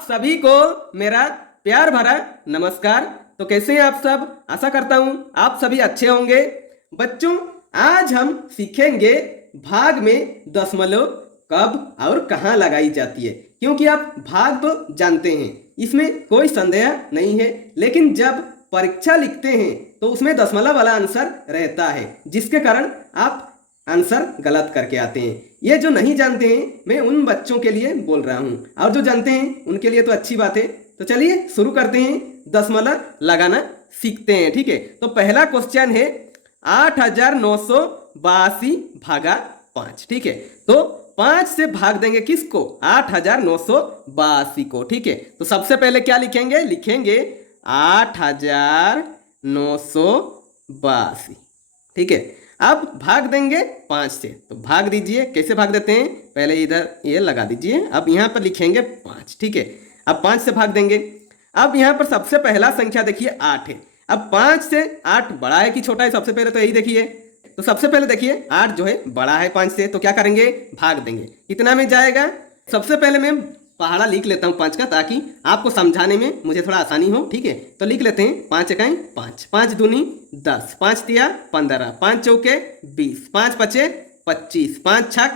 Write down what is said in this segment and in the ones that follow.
आप सभी को मेरा प्यार भरा नमस्कार। तो कैसे हैं आप सब? आशा करता हूं आप सभी अच्छे होंगे। बच्चों, आज हम सीखेंगे भाग में दशमलव कब और कहाँ लगाई जाती है। क्योंकि आप भाग तो जानते हैं, इसमें कोई संदेह नहीं है, लेकिन जब परीक्षा लिखते हैं तो उसमें दशमलव वाला आंसर रहता है, जिसके कारण आप आंसर गलत करके आते हैं। ये जो नहीं जानते हैं, मैं उन बच्चों के लिए बोल रहा हूँ, और जो जानते हैं उनके लिए तो अच्छी बात है। तो चलिए शुरू करते हैं, दशमलव लगाना सीखते हैं। ठीक है, तो पहला क्वेश्चन है 8982 भागा 5। ठीक है, तो 5 से भाग देंगे किसको? 8982 को। ठीक है, तो सबसे पहले क्या लिखेंगे? लिखेंगे 8982। ठीक है, अब भाग देंगे 5 से, तो भाग दीजिए। कैसे भाग देते हैं? पहले इधर ये लगा दीजिए, अब यहाँ पर लिखेंगे 5। ठीक है, अब 5 से भाग देंगे। अब यहाँ पर सबसे पहला संख्या देखिए 8 है। अब 5 से 8 बड़ा है कि छोटा है? सबसे पहले तो यही देखिए। तो सबसे पहले देखिए 8 जो है बड़ा है 5 से, तो क्या करेंगे? भाग देंगे। कितना में जाएगा? सबसे पहले मैं पहाड़ा लिख लेता हूँ 5 का, ताकि आपको समझाने में मुझे थोड़ा आसानी हो। ठीक है, तो लिख लेते हैं 5 इकाई 5, 5 दूनी 10, 5 तिया 15, 5 चौके 20, 5 पचे 25, 5 छक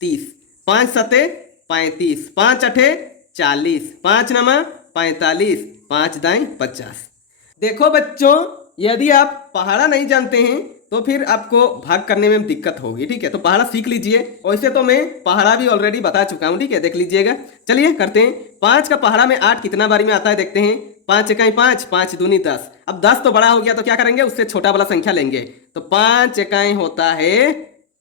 30, 5 सते 35, 5 अठे 40, 5 नमा 45, 5 दाएं 50। देखो बच्चों, यदि आप पहाड़ा नहीं जानते हैं तो फिर आपको भाग करने में दिक्कत होगी। ठीक है, तो पहाड़ा सीख लीजिए। वैसे तो मैं पहाड़ा भी ऑलरेडी बता चुका हूँ। ठीक है, देख लीजिएगा। चलिए करते हैं। 5 का पहाड़ा में 8 कितना बारी में आता है देखते हैं। 5 इकाई 5, 5 दूनी 10। अब 10 तो बड़ा हो गया, तो क्या करेंगे? उससे छोटा वाला संख्या लेंगे। तो 5 इकाई होता है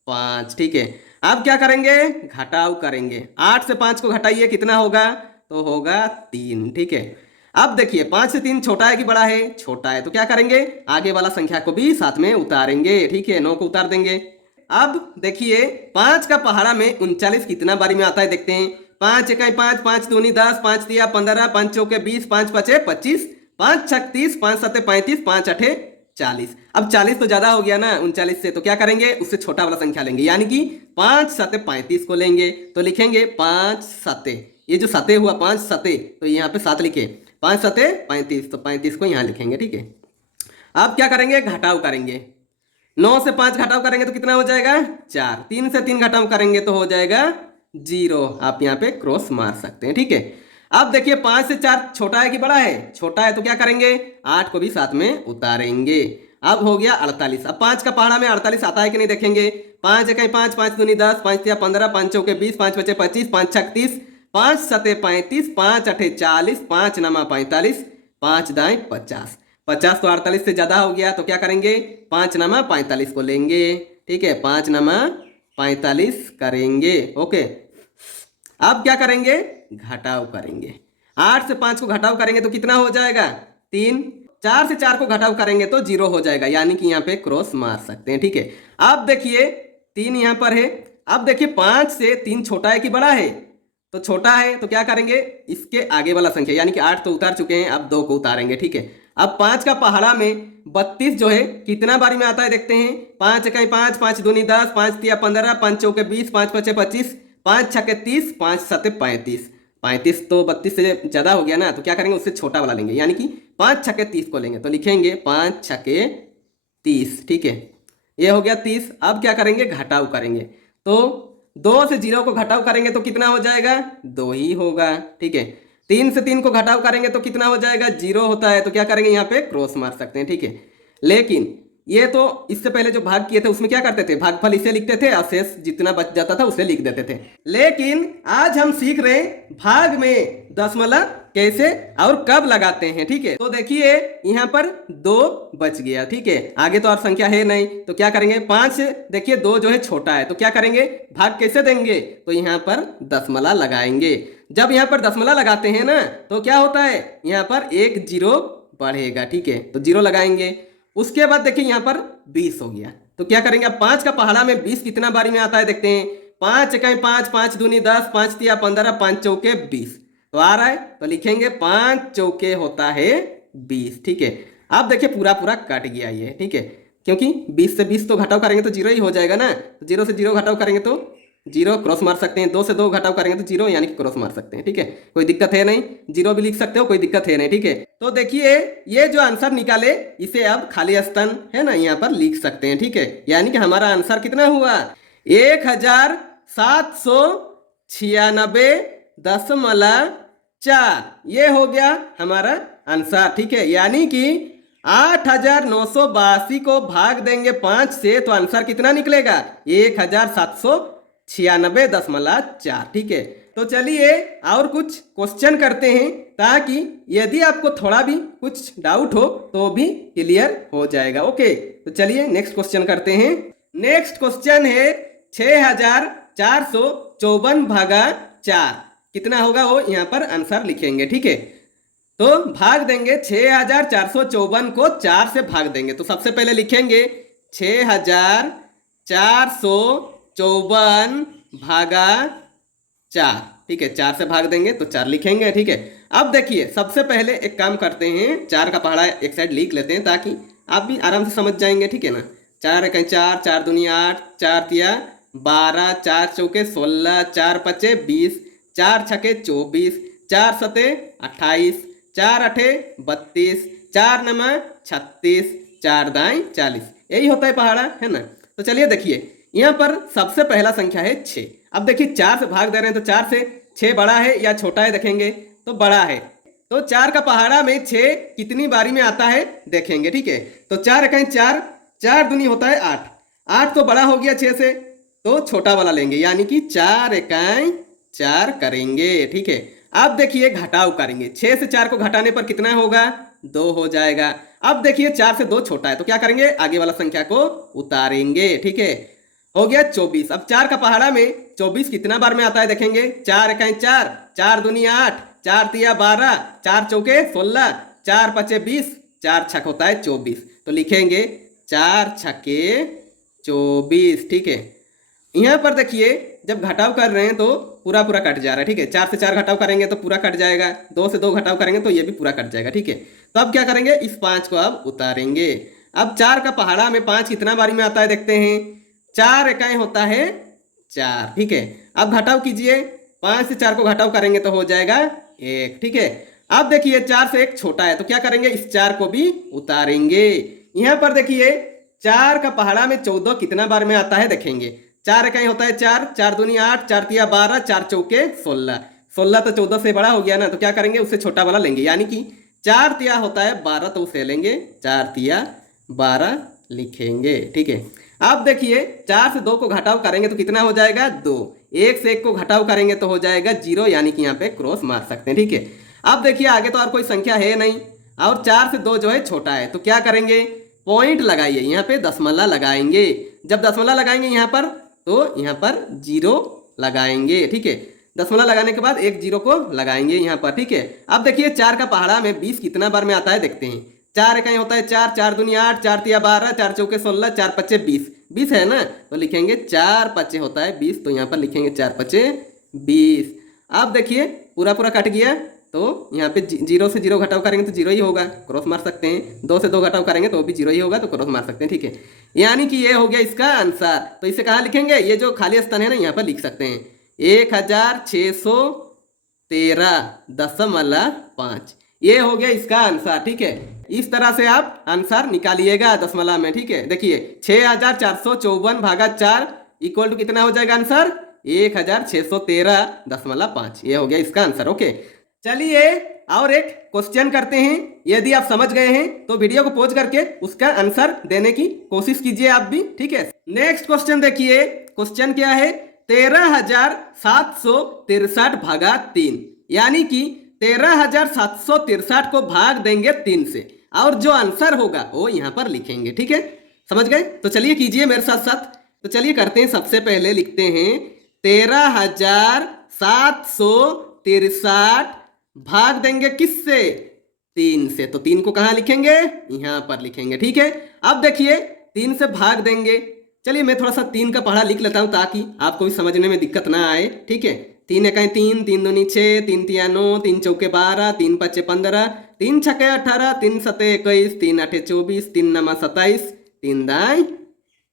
5। ठीक है, अब क्या करेंगे? घटाव करेंगे। 8 से 5 को घटाइए, कितना होगा? तो होगा 3। ठीक है, अब देखिए 5 से 3 छोटा है कि बड़ा है? छोटा है, तो क्या करेंगे? आगे वाला संख्या को भी साथ में उतारेंगे। ठीक है, 9 को उतार देंगे। अब देखिए 5 का पहाड़ा में 39 कितना बारी में आता है देखते हैं। 5 इकाई 5, 5 दूनी 10, 5 तिया 15, 5 चौके 20, 5 पचे 25, 5 छक 30, 5 सते 35, 5 अठे 40। अब 40 तो ज्यादा हो गया ना 39 से, तो क्या करेंगे? उससे छोटा वाला संख्या लेंगे, यानी कि 5 सते 35 को लेंगे। तो लिखेंगे 5 सते, ये जो सते हुआ 5 सते, तो यहाँ पे 7 लिखे। 5 सते 35, तो 35 को यहाँ लिखेंगे। ठीक है, अब क्या करेंगे? घटाव करेंगे। 9 से 5 घटाव करेंगे तो कितना हो जाएगा? 4। 3 से 3 घटाव करेंगे तो हो जाएगा 0। आप यहाँ पे क्रॉस मार सकते हैं। ठीक है, अब देखिए 5 से 4 छोटा है कि बड़ा है? छोटा है, तो क्या करेंगे? 8 को भी साथ में उतारेंगे। अब हो गया 48। अब 5 का पहाड़ा में 48 आता है कि नहीं देखेंगे। 5 इकाई 5, 5 दूनी 10, 5 तिया 15, 5 चौके 20, 5 पचे 25, 5 छक 30, 5 सते 35, 5 अठे 40, 5 नमा 45, 5 दाएं 50। 50 तो 48 से ज्यादा हो गया, तो क्या करेंगे? 5 नमा 45 को लेंगे। ठीक है, 5 नमा 45 करेंगे। ओके, अब क्या करेंगे? घटाव करेंगे। 8 से 5 को घटाव करेंगे तो कितना हो जाएगा? 3। 4 से 4 को घटाव करेंगे तो 0 हो जाएगा, यानी कि यहाँ पे क्रॉस मार सकते हैं। ठीक है, अब देखिए 3 यहाँ पर है। अब देखिए 5 से 3 छोटा है कि बड़ा है? तो छोटा है, तो क्या करेंगे? इसके आगे वाला संख्या, यानी कि 8 तो उतार चुके हैं, अब 2 को उतारेंगे। ठीक है, अब 5 का पहाड़ा में 32 जो है कितना बारी में आता है देखते हैं। 5 इकाई 5, 5 दूनी 10, 5 तिया 15, 5 चौके 20, 5 पचे 25, 5 छके 30, 5 सते 35। 35 तो 32 से ज्यादा हो गया ना, तो क्या करेंगे? उससे छोटा वाला लेंगे, यानी कि 5 छके 30 को लेंगे। तो लिखेंगे 5 छके 30। ठीक है, ये हो गया 30। अब क्या करेंगे? घटाव करेंगे। तो 2 से 0 को घटाव करेंगे तो कितना हो जाएगा? 2 ही होगा। ठीक है, 3 से 3 को घटाव करेंगे तो कितना हो जाएगा? 0 होता है, तो क्या करेंगे? यहाँ पे क्रॉस मार सकते हैं। ठीक है, लेकिन ये तो इससे पहले जो भाग किए थे उसमें क्या करते थे? भागफल इसे लिखते थे और शेष जितना बच जाता था उसे लिख देते थे। लेकिन आज हम सीख रहे हैं भाग में दशमलव कैसे और कब लगाते हैं। ठीक है, तो देखिए यहाँ पर 2 बच गया। ठीक है, आगे तो और संख्या है नहीं, तो क्या करेंगे? 5 से देखिए 2 जो है छोटा है, तो क्या करेंगे? भाग कैसे देंगे? तो यहाँ पर दशमलव लगाएंगे। जब यहाँ पर दशमलव लगाते हैं ना, तो क्या होता है? यहाँ पर एक 0 बढ़ेगा। ठीक है, तो 0 लगाएंगे। उसके बाद देखिए यहाँ पर 20 हो गया, तो क्या करेंगे? अब 5 का पहाड़ा में 20 कितना बारी में आता है देखते हैं। 5 इकाई 5, 5 दूनी 10, 5 तिया 15, 5 चौके 20। तो आ रहा है, तो लिखेंगे 5 चौके होता है 20। ठीक है, अब देखिए पूरा पूरा कट गया ये। ठीक है, क्योंकि 20 से 20 तो घटाव करेंगे तो 0 ही हो जाएगा ना, तो 0 से 0 घटाव करेंगे तो जीरो क्रॉस मार सकते हैं, 2 से 2 घटाव करेंगे तो जीरो यानी कि क्रॉस मार सकते हैं, ठीक है, कोई दिक्कत है नहीं, जीरो भी लिख सकते हो, कोई दिक्कत है नहीं, ठीक है। तो देखिए ये जो आंसर निकाले इसे अब खाली स्थान है ना यहाँ पर लिख सकते हैं, ठीक है, यानी कि हमारा आंसर कितना हुआ 1796.4, ये हो गया हमारा आंसर, ठीक है, यानी कि 8982 को भाग देंगे 5 से तो आंसर कितना निकलेगा 1796.4, ठीक है। तो चलिए और कुछ क्वेश्चन करते हैं ताकि यदि आपको थोड़ा भी कुछ डाउट हो तो भी क्लियर हो जाएगा। ओके, तो चलिए नेक्स्ट क्वेश्चन करते हैं। नेक्स्ट क्वेश्चन है 6454 भागा 4 कितना होगा वो यहाँ पर आंसर लिखेंगे, ठीक है। तो भाग देंगे 6454 को 4 से भाग देंगे, तो सबसे पहले लिखेंगे 6454 भागा 4, ठीक है, 4 से भाग देंगे तो 4 लिखेंगे, ठीक है। अब देखिए सबसे पहले एक काम करते हैं, 4 का पहाड़ा एक साइड लिख लेते हैं ताकि आप भी आराम से समझ जाएंगे, ठीक है ना। 4 एक 4, 4 दूनी 8, 4 तिया 12, 4 चौके 16, 4 पचे 20, 4 छके 24, 4 सते 28, 4 अठे 32, 4 नमा 36, 4 दाएं 40, यही होता है पहाड़ा, है ना। तो चलिए देखिए यहाँ पर सबसे पहला संख्या है 6। अब देखिए 4 से भाग दे रहे हैं तो 4 से 6 बड़ा है या छोटा है, देखेंगे तो बड़ा है। तो 4 का पहाड़ा में 6 कितनी बारी में आता है देखेंगे, ठीक है। तो 4 इकाई 4, 4 दूनी होता है 8, 8 तो बड़ा हो गया 6 से, तो छोटा वाला लेंगे यानी कि 4 इकाई 4 करेंगे, ठीक है। अब देखिए घटाव करेंगे, 6 से 4 को घटाने पर कितना होगा 2 हो जाएगा। अब देखिए 4 से 2 छोटा है तो क्या करेंगे आगे वाला संख्या को उतारेंगे, ठीक है, हो गया 24। अब 4 का पहाड़ा में 24 कितना बार में आता है देखेंगे, 4 इकाई 4, 4 दूनी 8, 4 तिया 12, 4 चौके 16, 4 पचे 20, 4 छक होता है 24, तो लिखेंगे 4 छके 24, ठीक है। यहाँ पर देखिए जब घटाव कर रहे हैं तो पूरा पूरा कट जा रहा है, ठीक है, 4 से 4 घटाव करेंगे तो पूरा कट जाएगा, 2 से 2 घटाव करेंगे तो ये भी पूरा कट जाएगा, ठीक है। तो अब क्या करेंगे इस 5 को अब उतारेंगे। अब 4 का पहाड़ा में 5 कितना बारी में आता है देखते हैं, 4 इकाई होता है 4, ठीक है। अब घटाव कीजिए, 5 से 4 को घटाव करेंगे तो हो जाएगा 1, ठीक है। अब देखिए 4 से 1 छोटा है तो क्या करेंगे इस 4 को भी उतारेंगे। यहाँ पर देखिए 4 का पहाड़ा में 14 कितना बार में आता है देखेंगे, 4 इकाई होता है 4, 4 दूनी 8, 4 तिया 12, 4 चौके 16, 16 तो 14 से बड़ा हो गया ना, तो क्या करेंगे उससे छोटा वाला लेंगे यानी कि 4 तिया होता है 12, तो उसे लेंगे 4 तिया 12 लिखेंगे, ठीक है। अब देखिए 4 से 2 को घटाव करेंगे तो कितना हो जाएगा 2, 1 से 1 को घटाव करेंगे तो हो जाएगा 0, यानी कि यहाँ पे क्रॉस मार सकते हैं, ठीक है। अब देखिए आगे तो और कोई संख्या है नहीं और 4 से 2 जो है छोटा है, तो क्या करेंगे पॉइंट लगाइए, यहाँ पे दशमलव लगाएंगे। जब दशमलव लगाएंगे यहाँ पर तो यहाँ पर 0 लगाएंगे, ठीक है, दशमलव लगाने के बाद एक 0 को लगाएंगे यहाँ पर, ठीक है। अब देखिए 4 का पहाड़ा में 20 कितना बार में आता है देखते हैं, 4 इकाई होता है 4, 4 दूनी 8, 4 तिया 12, 4 चौके 16, 4 पचे 20, 20 है ना, तो लिखेंगे 4 पचे होता है 20, तो यहाँ पर लिखेंगे 4 पचे 20। अब देखिए पूरा पूरा कट गया तो यहाँ पे 0 से 0 घटाव करेंगे तो 0 ही होगा, क्रॉस मार सकते हैं, 2 से 2 घटाव करेंगे तो भी 0 ही होगा, तो क्रॉस मार सकते हैं, ठीक है। यानी कि ये हो गया इसका आंसर। तो इसे कहाँ लिखेंगे, ये जो खाली स्थान है ना यहाँ पर लिख सकते हैं 1613.5, ये हो गया इसका आंसर, ठीक है। इस तरह से आप आंसर निकालिएगा दशमलव में, ठीक है। देखिए 6454 भागा 4 इक्वल टू कितना हो जाएगा आंसर 1613.5, ये हो गया इसका आंसर। ओके, चलिए और एक क्वेश्चन करते हैं। यदि आप समझ गए हैं तो वीडियो को पॉज करके उसका आंसर देने की कोशिश कीजिए आप भी, ठीक है। नेक्स्ट क्वेश्चन देखिए, क्वेश्चन क्या है 13,763 भागा 3, यानी कि 13,763 को भाग देंगे 3 से और जो आंसर होगा वो यहाँ पर लिखेंगे, ठीक है, समझ गए। तो चलिए कीजिए मेरे साथ साथ। तो चलिए करते हैं, सबसे पहले लिखते हैं 13,763 भाग देंगे किससे 3 से, तो 3 को कहाँ लिखेंगे यहाँ पर लिखेंगे, ठीक है। अब देखिए 3 से भाग देंगे, चलिए मैं थोड़ा सा 3 का पहाड़ा लिख लेता हूँ ताकि आपको भी समझने में दिक्कत ना आए, ठीक है। 3 इकाई 3, 3 दूनी 6, 3 तिया 9, 3 चौके 12, 3 पचे 15, 3 छके 18, 3 सते 21, 3 आठे 24, 3 नमा 27, 3 दाएं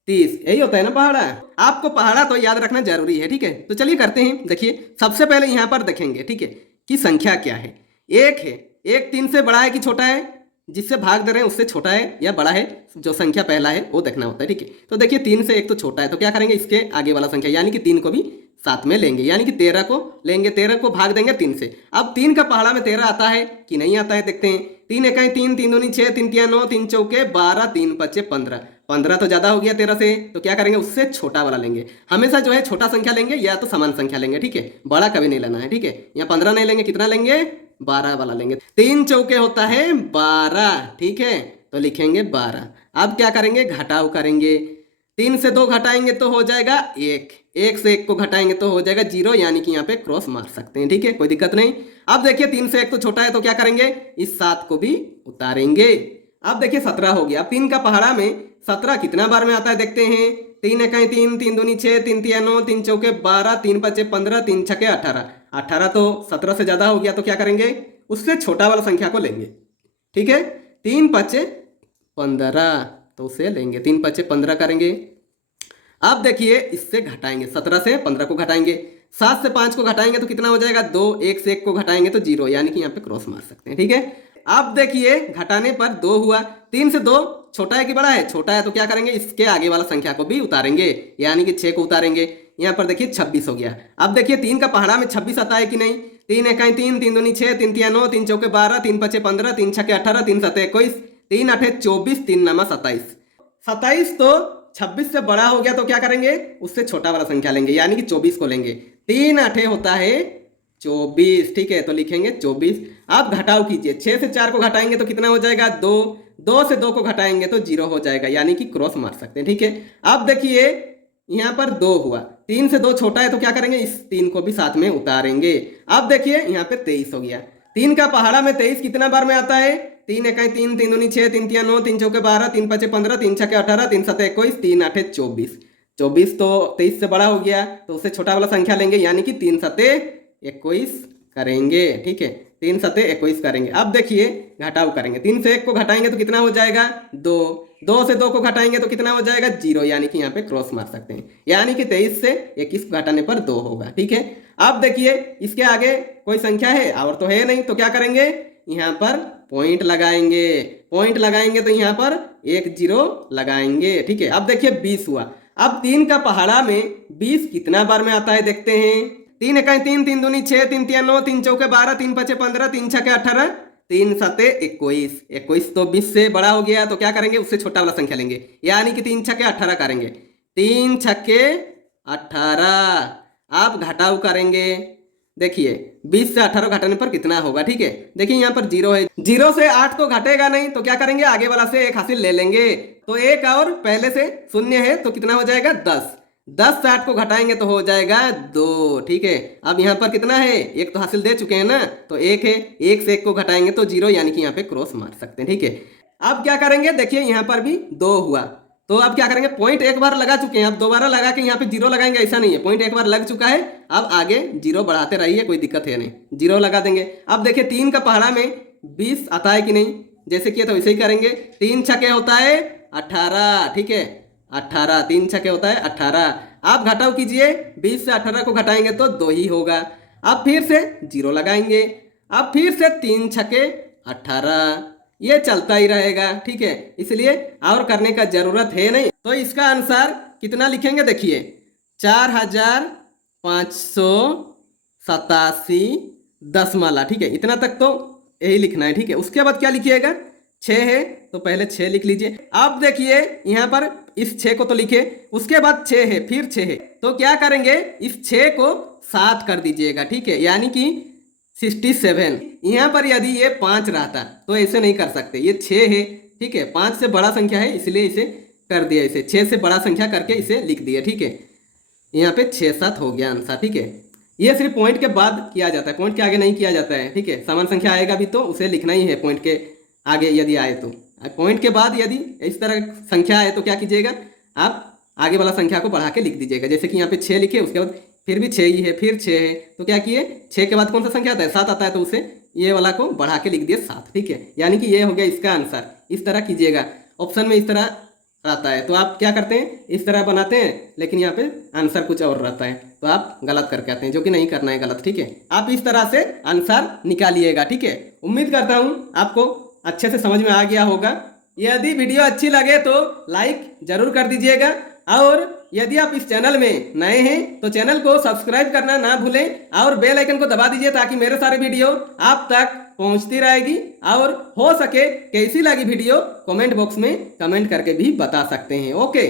30, यही होता है ना पहाड़ा। आपको पहाड़ा तो याद रखना जरूरी है, ठीक है। तो चलिए करते हैं। देखिए सबसे पहले यहाँ पर देखेंगे, ठीक है, कि संख्या क्या है। एक है, एक 3 से बड़ा है कि छोटा है, जिससे भाग दे रहे हैं उससे छोटा है या बड़ा है, जो संख्या पहला है वो देखना होता है, ठीक है। तो देखिए 3 से एक तो छोटा है, तो क्या करेंगे, इसके आगे वाला संख्या यानी कि 3 को भी साथ में लेंगे, यानी कि 13 को लेंगे, 13 को भाग देंगे 3 से। अब 3 का पहाड़ा में 13 आता है कि नहीं आता है, देखते हैं। 3 इकाई 3, 3 दूनी 6, 3 तिया 9, 3 चौके 12, 3 पच्चे 15। 15 तो ज़्यादा हो गया 13 से, तो क्या करेंगे, उससे छोटा वाला लेंगे। हमेशा जो है छोटा संख्या लेंगे या तो समान संख्या लेंगे, ठीक है, बड़ा कभी नहीं लेना है, ठीक है। यहाँ 15 नहीं लेंगे, कितना लेंगे, 12 वाला लेंगे। 3 चौके होता है 12, ठीक है, तो लिखेंगे 12। अब क्या करेंगे, घटाव करेंगे। 3 से 2 घटाएंगे तो हो जाएगा 1, 1 से 1 को घटाएंगे तो हो जाएगा 0, यानी कि यहाँ पे क्रॉस मार सकते हैं, ठीक है, कोई दिक्कत नहीं। अब देखिए 3 से 1 तो छोटा है, तो क्या करेंगे, इस 7 को भी उतारेंगे। अब देखिए 17 हो गया। 3 का पहाड़ा में 17 कितना बार में आता है, देखते हैं। 3 इकाई 3, 3 दूनी 6, 3 तिया 9, 3 चौके 12, 3 पच्चे 15, 3 छके 18। 18 तो 17 से ज़्यादा हो गया, तो क्या करेंगे, उससे छोटा वाला संख्या को लेंगे, ठीक है। 3 पच्चे 15, तो उसे लेंगे, 3 पच्चे 15 करेंगे। अब देखिए इससे घटाएंगे, 17 से 15 को घटाएंगे, 7 से 5 को घटाएंगे तो कितना हो जाएगा 2, 1 से 1 को घटाएंगे तो 0, यानी कि यहाँ पे क्रॉस मार सकते हैं, ठीक है। अब देखिए घटाने पर 2 हुआ। 3 से 2 छोटा है कि बड़ा है, छोटा है, तो क्या करेंगे, इसके आगे वाला संख्या को भी उतारेंगे, यानी कि 6 को उतारेंगे। यहाँ पर देखिए 26 हो गया। अब देखिए 3 का पहाड़ा में 26 आता है कि नहीं। 3 इकाई 3, 3 दूनी 6, 3 तिया 9, 3 चौके 12, 3 पच्चे 15, 3 छके 18, 3 सते 21, 3 आठे 24, 3 नमा 27। 27 तो 26 से बड़ा हो गया, तो क्या करेंगे, उससे छोटा वाला संख्या लेंगे, यानी कि 24 को लेंगे। 3 आठे होता है 24, ठीक है, तो लिखेंगे 24। आप घटाव कीजिए, 6 से 4 को घटाएंगे तो कितना हो जाएगा 2, 2 से 2 को घटाएंगे तो 0 हो जाएगा, यानी कि क्रॉस मार सकते हैं, ठीक है। अब देखिए यहाँ पर 2 हुआ। 3 से 2 छोटा है, तो क्या करेंगे, इस 3 को भी साथ में उतारेंगे। अब देखिए यहाँ पे 23 हो गया। 3 का पहाड़ा में 23 कितना बार में आता है, 3 इकाई 3, 3 दूनी 6, 3 तिया 9, 3 चौके 12, 3 पच्चे 15, 3 छके 18, 3 सते 21, 3 आठे 24। 24 तो 23 से बड़ा हो गया, तो उससे छोटा वाला संख्या लेंगे, यानी कि 3 सते 21 करेंगे, ठीक है, 3 सते 21 करेंगे। अब देखिए घटाव करेंगे। 3 से 1 को घटाएंगे तो कितना हो जाएगा 2, 2 से 2 को घटाएंगे तो कितना हो जाएगा 0, यानी कि यहाँ पे क्रॉस मार सकते हैं, यानी कि 23 से 21 को घटाने पर 2 होगा, ठीक है। अब देखिए इसके आगे कोई संख्या है और तो है नहीं, तो क्या करेंगे, यहाँ पर पॉइंट लगाएंगे। पॉइंट लगाएंगे तो यहाँ पर 1 0 लगाएंगे, ठीक है। अब देखिए 20 हुआ। अब 3 का पहाड़ा में 20 कितना बार में आता है, देखते हैं। 3 इकाई 3, 3 दूनी 6, 3 तिया 9, 3 चौके 12, 3 पच्चे 15, 3 छके 18, 3 सते 21। 21 तो 20 से बड़ा हो गया, तो क्या करेंगे, उससे छोटा वाला संख्या लेंगे, यानी कि 3 छके 18 करेंगे। 3 छके 18। आप घटाव करेंगे। देखिए 20 से 18 घटाने पर कितना होगा, ठीक है। देखिए यहाँ पर 0 है, 0 से 8 तो घटेगा नहीं, तो क्या करेंगे, आगे वाला से 1 हासिल ले लेंगे। तो 1 और पहले से 0 है, तो कितना हो जाएगा 10। 10 से 8 को घटाएंगे तो हो जाएगा 2, ठीक है। अब यहाँ पर कितना है, 1 तो हासिल दे चुके हैं ना, तो 1 है, 1 से 1 को घटाएंगे तो 0, यानी कि यहाँ पे क्रॉस मार सकते हैं, ठीक है। अब क्या करेंगे, देखिए यहाँ पर भी 2 हुआ, तो अब क्या करेंगे, पॉइंट एक बार लगा चुके हैं, अब दोबारा लगा के यहाँ पे 0 लगाएंगे, ऐसा नहीं है, पॉइंट एक बार लग चुका है, अब आगे 0 बढ़ाते रहिए, कोई दिक्कत है नहीं, 0 लगा देंगे। अब देखिए 3 का पहाड़ा में 20 आता है कि नहीं, जैसे किया तो वैसे ही करेंगे। 3 छके होता है 18, ठीक है, 18, 3 छके होता है 18। आप घटाव कीजिए, 20 से 18 को घटाएंगे तो 2 ही होगा। अब फिर से 0 लगाएंगे, अब फिर से 3 छके 18, ये चलता ही रहेगा, ठीक है, इसलिए और करने का जरूरत है नहीं। तो इसका आंसर कितना लिखेंगे, देखिए 4587 दशमाला, ठीक है, इतना तक तो यही लिखना है, ठीक है। उसके बाद क्या लिखिएगा, 6 है तो पहले 6 लिख लीजिए। अब देखिए यहाँ पर इस 6 को तो लिखे, उसके बाद 6 है, फिर 6 है, तो क्या करेंगे, इस 6 को 7 कर दीजिएगा, ठीक है, यानी कि 67। यहाँ पर यदि ये 5 रहता तो ऐसे नहीं कर सकते, ये 6 है, ठीक है, 5 से बड़ा संख्या है, इसलिए इसे कर दिया, इसे 6 से बड़ा संख्या करके इसे लिख दिया, ठीक है। यहाँ पे 6-7 हो गया आंसर, ठीक है। ये सिर्फ पॉइंट के बाद किया जाता है, पॉइंट के आगे नहीं किया जाता है, ठीक है। समान संख्या आएगा भी तो उसे लिखना ही है, पॉइंट के आगे यदि आए तो। पॉइंट के बाद यदि इस तरह संख्या आए तो क्या कीजिएगा, आप आगे वाला संख्या को बढ़ा के लिख दीजिएगा। जैसे कि यहाँ पे 6 लिखे, उसके बाद फिर भी 6 ही है, फिर 6 है, तो क्या किए, 6 के बाद कौन सा संख्या आता है, 7 आता है, तो उसे ये वाला को बढ़ा के लिख दिए 7, ठीक है, यानी कि ये हो गया इसका आंसर। इस तरह कीजिएगा, ऑप्शन में इस तरह रहता है। तो आप क्या करते हैं, इस तरह बनाते हैं, लेकिन यहाँ पे आंसर कुछ और रहता है, तो आप गलत करके आते हैं, जो कि नहीं करना है गलत, ठीक है। आप इस तरह से आंसर निकालिएगा, ठीक है। उम्मीद करता हूँ आपको अच्छे से समझ में आ गया होगा। यदि वीडियो अच्छी लगे तो लाइक जरूर कर दीजिएगा, और यदि आप इस चैनल में नए हैं तो चैनल को सब्सक्राइब करना ना भूलें, और बेल आइकन को दबा दीजिए ताकि मेरे सारे वीडियो आप तक पहुंचती रहेगी। और हो सके कैसी लगी वीडियो कमेंट बॉक्स में कमेंट करके भी बता सकते हैं। ओके।